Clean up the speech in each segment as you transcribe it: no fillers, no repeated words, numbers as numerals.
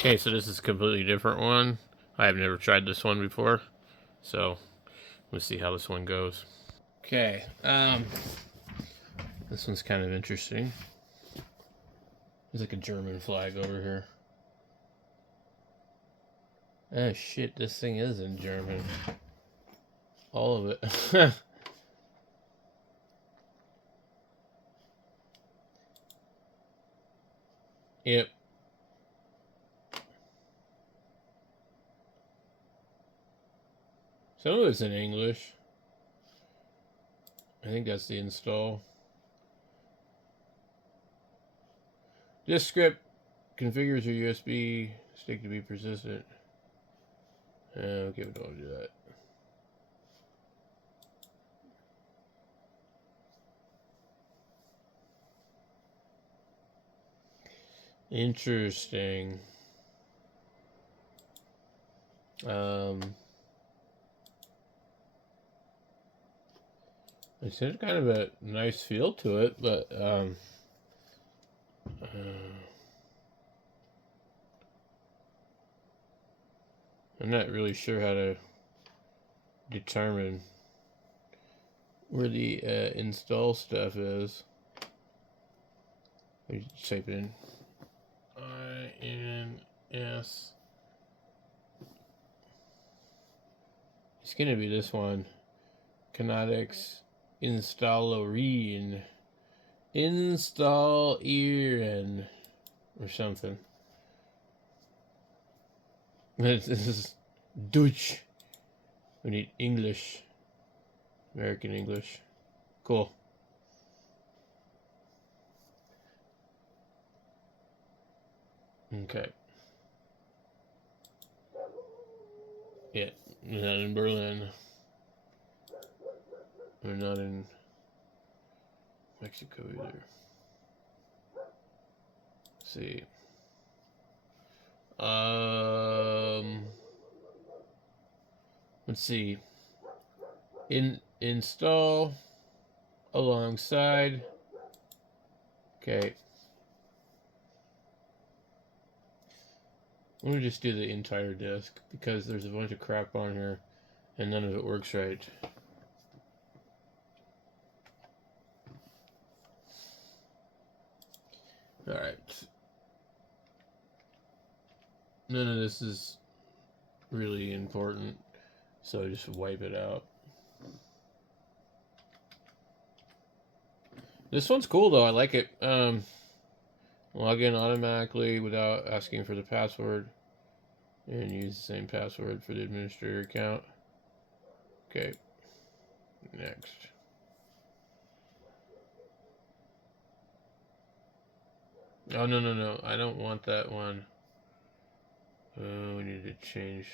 Okay, so this is a completely different one. I have never tried this one before, so let's see how this one goes. Okay, this one's kind of interesting. There's like a German flag over here. Oh shit, this thing is in German. All of it. Yep. Some of it's in English. I think that's the install. This script configures your USB stick to be persistent. Okay, we don't want to do that. Interesting. It's kind of a nice feel to it, but I'm not really sure how to determine where the install stuff is. I type in INS. It's gonna be this one. Kanotix installerin. Installieren or something. This is Dutch. We need English. American English. Cool. Okay. Yeah, we're not in Berlin. We're not in Mexico either. Let's see. Let's see. Install alongside. Okay. Let me just do the entire disk because there's a bunch of crap on here and none of it works right. Alright. None of this is really important, so I just wipe it out. This one's cool though, I like it. Log in automatically without asking for the password and use the same password for the administrator account. Okay, next. Oh, no, I don't want that one. Oh, we need to change.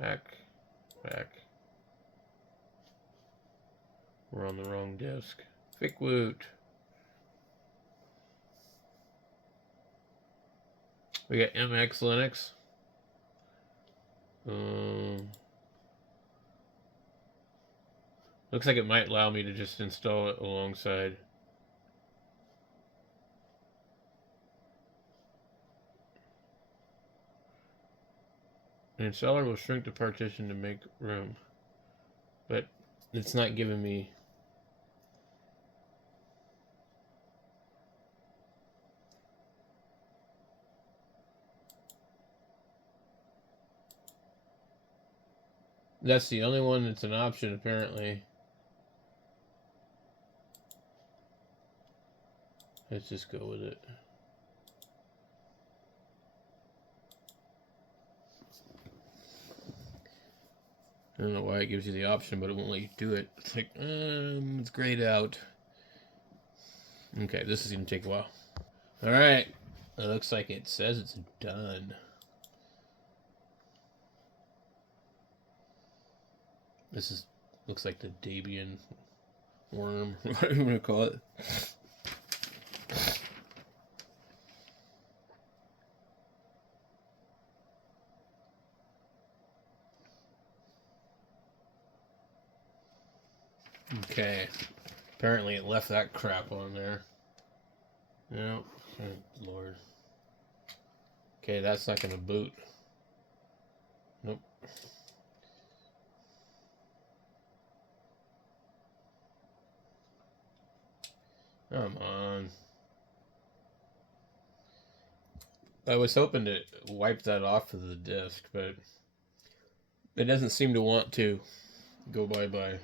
Back. We're on the wrong disk. Fickwoot. We got MX Linux. Looks like it might allow me to just install it alongside. The installer will shrink the partition to make room. But it's not giving me. That's the only one that's an option, apparently. Let's just go with it. I don't know why it gives you the option, but it won't let you do it. It's like, it's grayed out. Okay, this is going to take a while. Alright, it looks like it says it's done. This is looks like the Debian worm, whatever you want to call it. Okay, apparently it left that crap on there. No, thank the Lord. Okay, that's not gonna boot. Nope. Come on. I was hoping to wipe that off of the disk, but it doesn't seem to want to go bye-bye.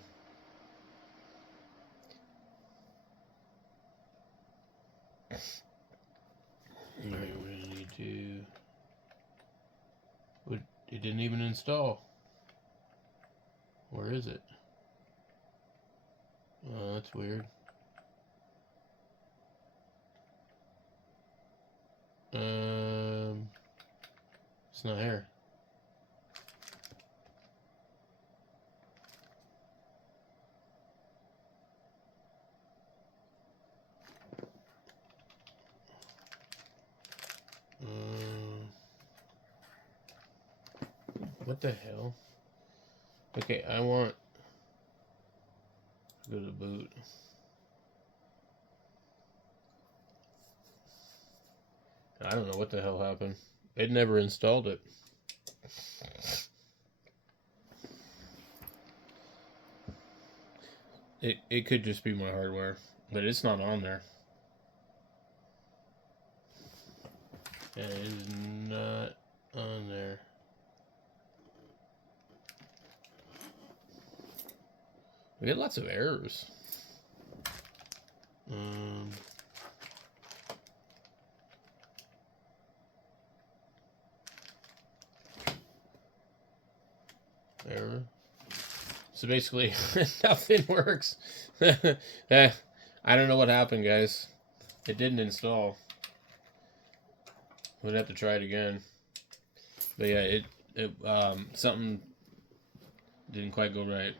Alright, we're gonna need to... It didn't even install. Where is it? Oh, that's weird. It's not here. What the hell? Okay, I want to go to boot. I don't know what the hell happened. It never installed it. It could just be my hardware, but it's not on there. It is not on there. We get lots of errors. Error. So basically, nothing works. I don't know what happened, guys. It didn't install. We'd have to try it again. But yeah, something didn't quite go right.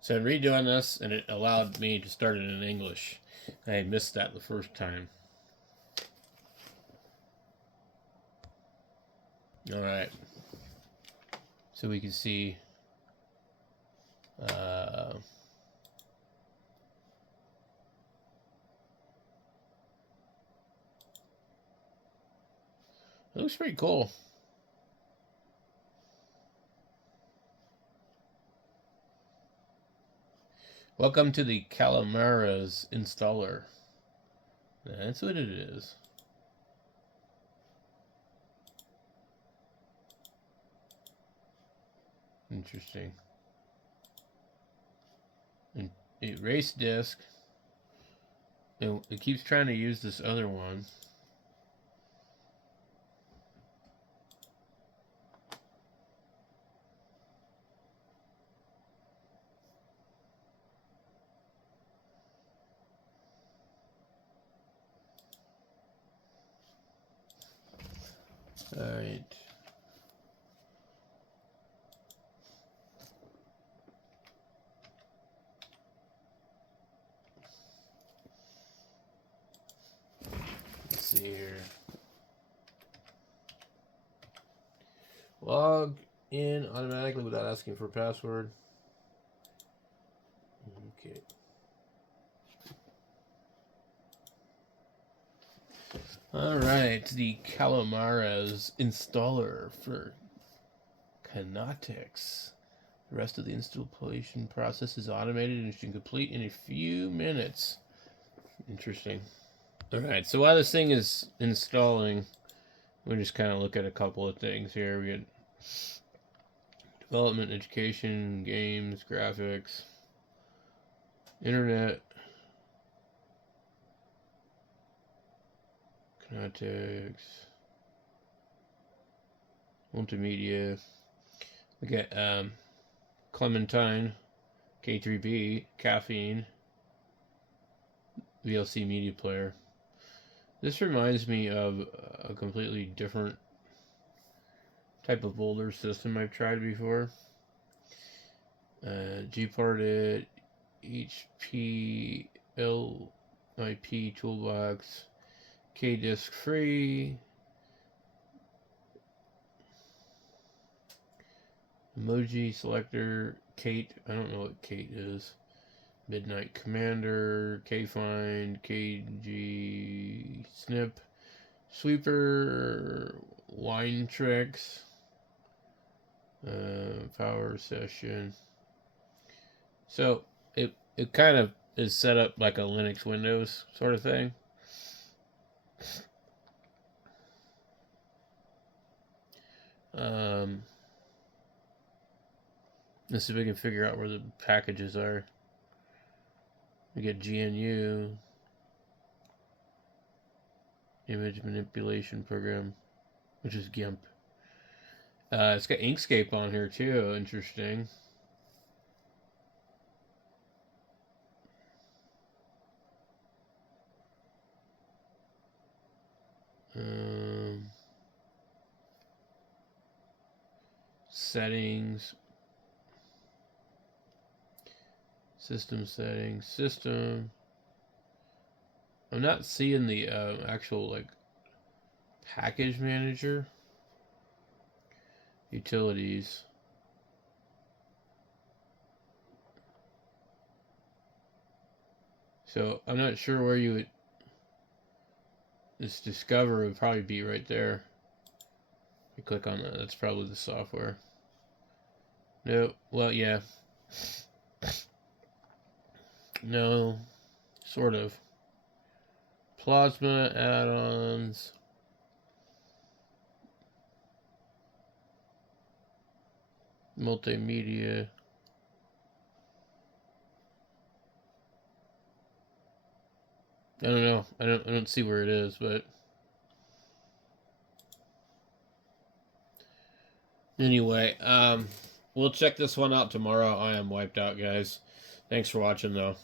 So I'm redoing this, and it allowed me to start it in English. I missed that the first time. Alright. So we can see... it looks pretty cool. Welcome to the Calamares installer. That's what it is. Interesting. And erase disk. And it keeps trying to use this other one. Alright. Let's see here. Log in automatically without asking for a password. Okay. Alright, the Calamares installer for Kanotix. The rest of the installation process is automated and should complete in a few minutes. Interesting. Alright, so while this thing is installing, we'll just kind of look at a couple of things here. We get development, education, games, graphics, internet, Kanotix, multimedia. We get Clementine, K3B, Caffeine, VLC media player. This reminds me of a completely different type of older system I've tried before. Gparted, HP, LIP toolbox, KDisk free, emoji selector, Kate. I don't know what Kate is. Midnight Commander, K-Find, KG Snip, Sweeper, Wine Tricks, Power Session. So it kind of is set up like a Linux Windows sort of thing. Let's see if we can figure out where the packages are. We get GNU, image manipulation program, which is GIMP. It's got Inkscape on here too. Interesting. Settings, system settings, system. I'm not seeing the actual like package manager. Utilities. So I'm not sure where you would. This discover would probably be right there. You click on that. That's probably the software. No. Well, yeah. No. Sort of. Plasma add-ons. Multimedia. I don't know. I don't see where it is, but anyway, we'll check this one out tomorrow. I am wiped out, guys. Thanks for watching, though.